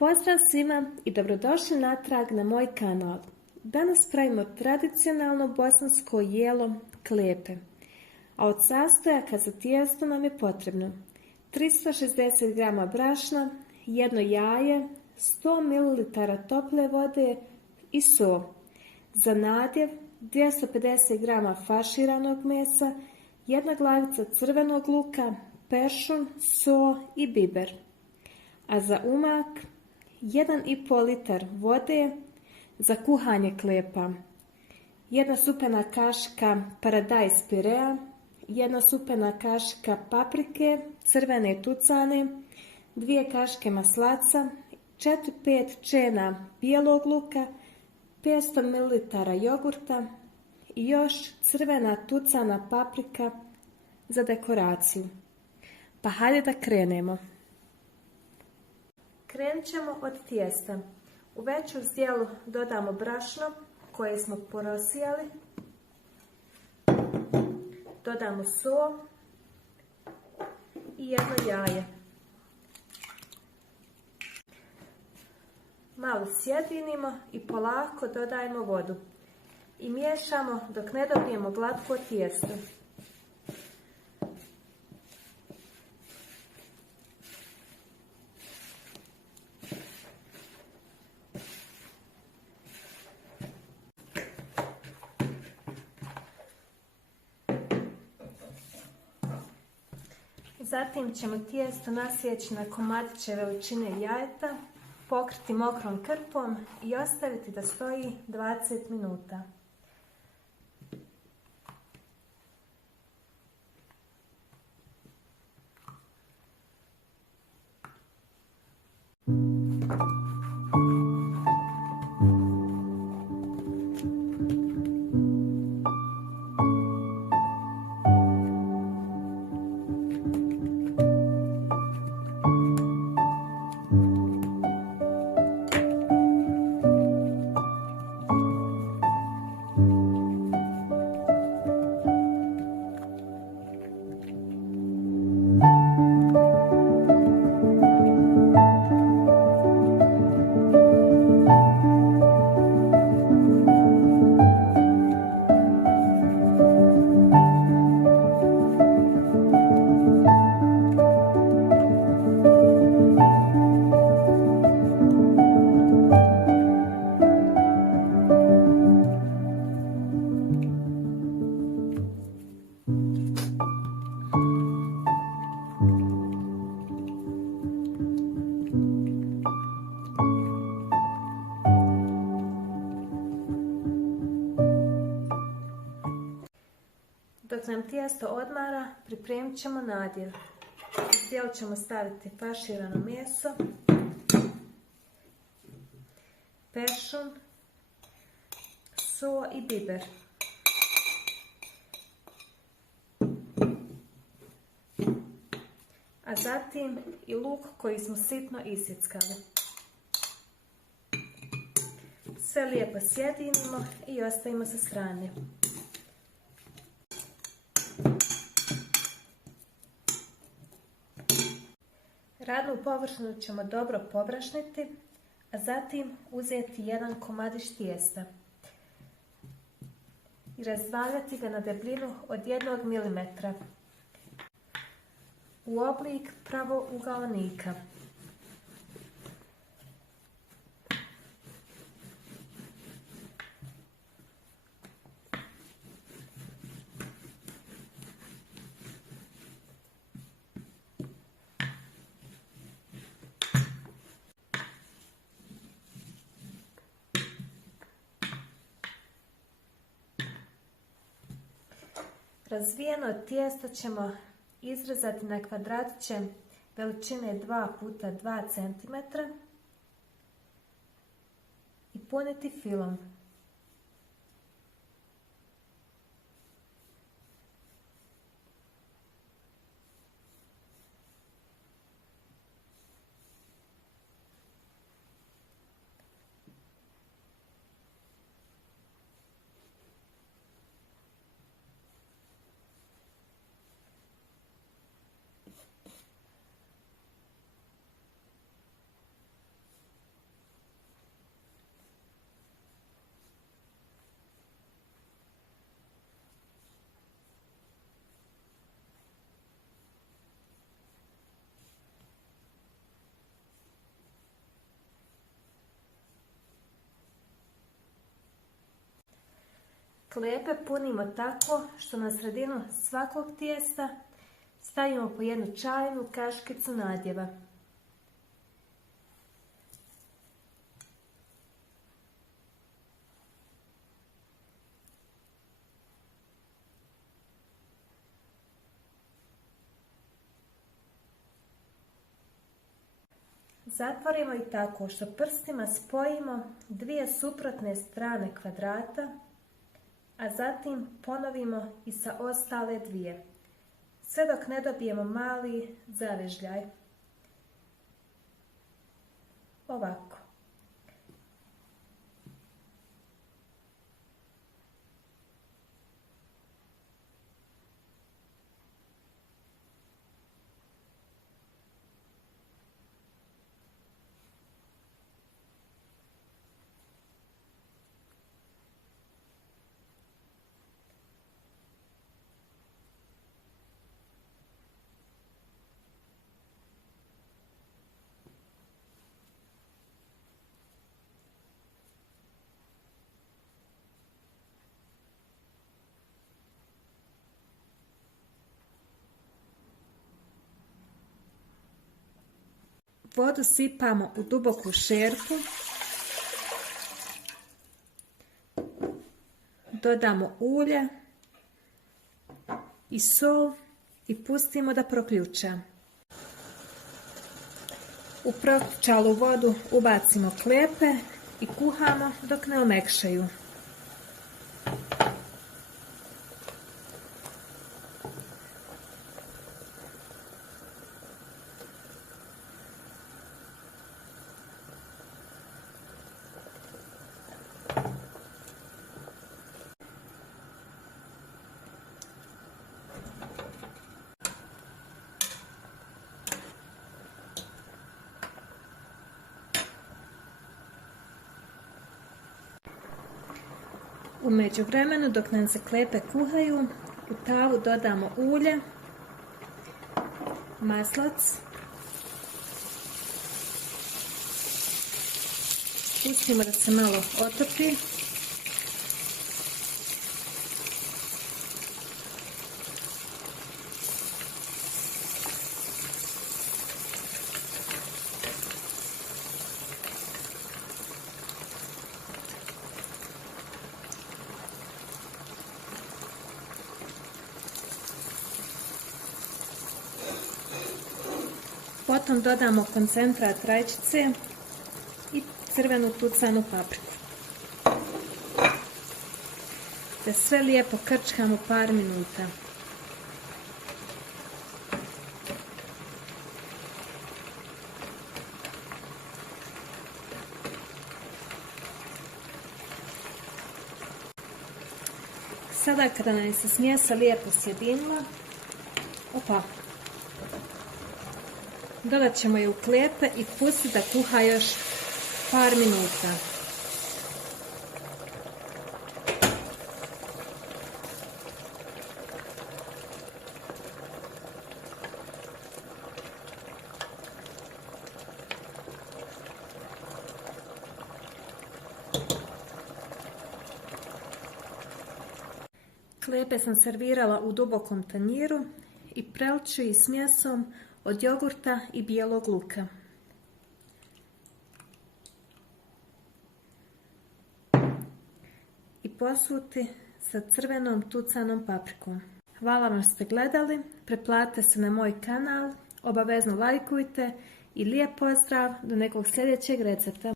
Pozdrav svima i dobrodošli natrag na moj kanal. Danas pravimo tradicionalno bosansko jelo klepe. A od sastojaka za tijesto nam je potrebno 360 g brašna, jedno jaje, 100 ml tople vode i so. Za nadjev 250 g faširanog mesa, jedna glavica crvenog luka, peršun, so i biber. A za umak 1,5 litar vode za kuhanje klepa, jedna supena kašika paradajz pirea, jedna supena kašika paprike crvene tucane, 2 kašike maslaca, 4-5 čena bijelog luka, 500 ml jogurta i još crvena tucana paprika za dekoraciju. Pa hajde da krenemo. Krenut ćemo od tijesta. U veću zdjelu dodamo brašno koje smo porosijali. Dodamo so i jedno jaje. Malo sjedinimo i polako dodajemo vodu. I miješamo dok ne dobijemo glatko tijesto. Zatim ćemo tijesto nasjeći na komadiće veličine jajeta, pokriti mokrom krpom i ostaviti da stoji 20 minuta. Dok nam tijesto odmara, pripremit ćemo nadjev. U zdjelu ćemo staviti faširano meso, peršun, so i biber. A zatim i luk koji smo sitno isjeckali. Sve lijepo sjedinimo i ostavimo sa strane. Radnu površinu ćemo dobro pobrašniti, a zatim uzeti jedan komadić tijesta i razvaljati ga na debljinu od 1 mm u oblik pravougaonika. Razvijeno tijesto ćemo izrezati na kvadratiće veličine 2 x 2 cm i puniti filom. Klepe punimo tako što na sredinu svakog tijesta stavimo po jednu čajnu kaškicu nadjeva. Zatvorimo i tako što prstima spojimo dvije suprotne strane kvadrata, a zatim ponovimo i sa ostale dvije, sve dok ne dobijemo mali zavežljaj. Ovako. Vodu sipamo u duboku šerpu, dodamo ulje i sol i pustimo da proključa. U proključalu vodu ubacimo klepe i kuhamo dok ne omekšaju. U međuvremenu dok nam se klepe kuhaju, u tavu dodamo ulje, maslac, pustimo da se malo otopi. Potom dodamo koncentrat rajčice i crvenu tucanu papriku. Te sve lijepo krčkamo par minuta. Sada kada nam se smjesa lijepo sjedinila, dodat ćemo je u klepe i pustiti da kuha još par minuta. Klepe sam servirala u dubokom tanjiru i preliću ih smjesom od jogurta i bijelog luka. I posuti sa crvenom tucanom paprikom. Hvala vam što ste gledali, pretplatite se na moj kanal, obavezno lajkujte i lijep pozdrav do nekog sljedećeg recepta.